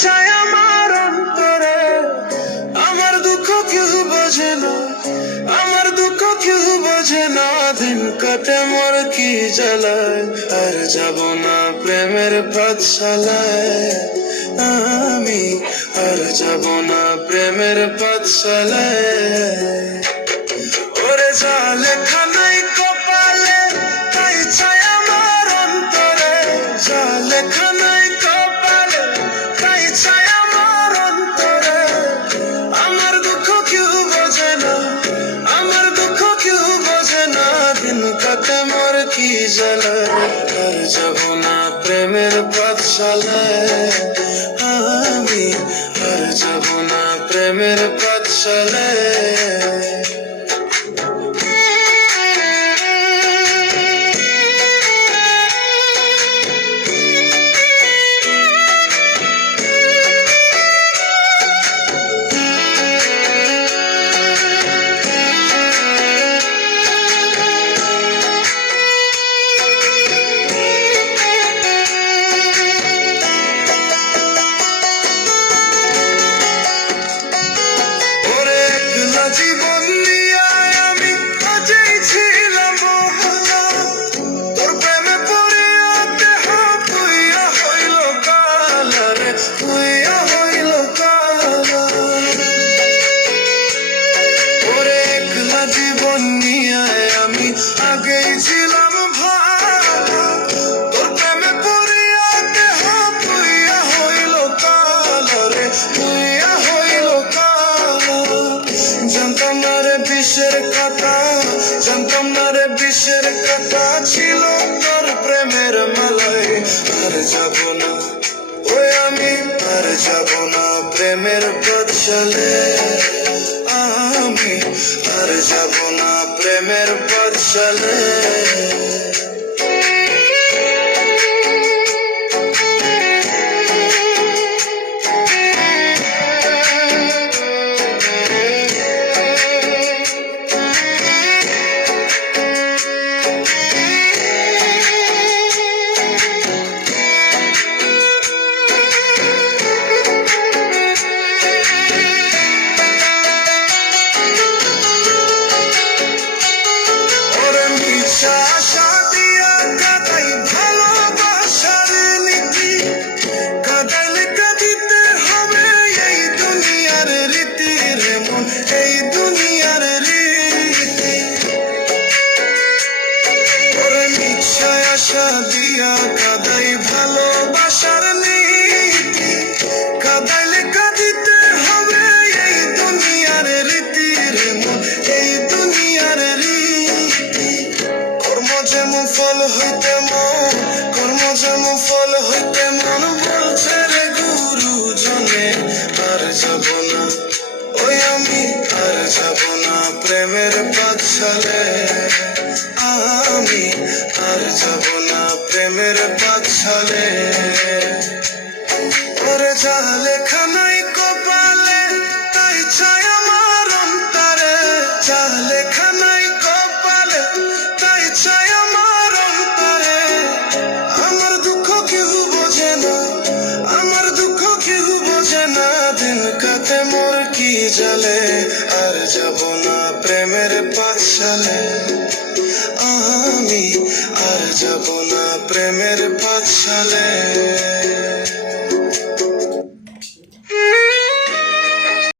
চাই আমার অন্তরে। আমার দুঃখ কেউ বোঝে না, আমার দুঃখ কেউ বোঝে না। দিন কাটে মোর কি জ্বালায়, আর যাব না প্রেমের পাঠশালায়। আমি আর যাব না প্রেমের পাঠশালায়। ওরে যা লেখা নাই কপালে, তাই চাই আমার অন্তরে। যা লেখা নাই কপালে, তাই চাই আমার অন্তরে। আমার দুঃখ কেউ বোঝে না, আমার দুঃখ কেউ বোঝে না। দিন কাটে মোর কি জ্বালায়, আর যাব না প্রেমের পাঠশালায়। আমি আর যাব না প্রেমের পাঠশালায়। জীবন নিয়ে আমি আজই ছিলাম অবলা, তোর প্রেমে পড়িয়া দেহ পুইয়া হইল কালা রে, পুইয়া হইল কালা। ওরে একলা জীবন নিয়ে আমি আগেই ছিলাম ভালা, তোর প্রেমে পড়িয়া দেহ পুইয়া হইল কালা রে, পুইয়া হইল কালা। জানতাম না রে বিষের কথা, জানতাম না রে বিষের কথা ছিল তোর প্রেমের মালায়। আর যাব না ওই আমি, আর যাব না প্রেমের পাঠশালায়। আমি আর যাব না প্রেমের পাঠশালায়। আশা দিয়া কাটাই ভালোবাসার নীতি, কাটাইলে কাঁদিতে হবে এই দুনিয়ার রীতি রে মন, এই দুনিয়ার রীতি। ওরে মিথ্যায় আশা দিয়া কাদাই ভালোবাসার নীতি, কাদাইলে কাঁদিতে হবে এই দুনিয়ার রীতি রে মন, এই দুনিয়ার রীতি। কর্ম যেমন ফল হইতে মন, কর্ম যেমন ফল হইতে মন বলছে রে গুরুজনে। আর যাব না ওই আমি, আর যাব না প্রেমের পাঠশালায়। আমি আর যাব না প্রেমের পাঠশালায়। ওরে যা লেখা নাই কপালে, তাই চাই আমার অন্তরে। যা লেখা নাই কপালে, তাই চাই আমার অন্তরে। আমার দুঃখ কেউ বোঝে না, আমার দুঃখ কেউ বোঝে না। দিন কাটে মোর কি জ্বালে, আর যাব না প্রেমের পাঠশালায়। আমি আর যাব না প্রেমের পাঠশালায়।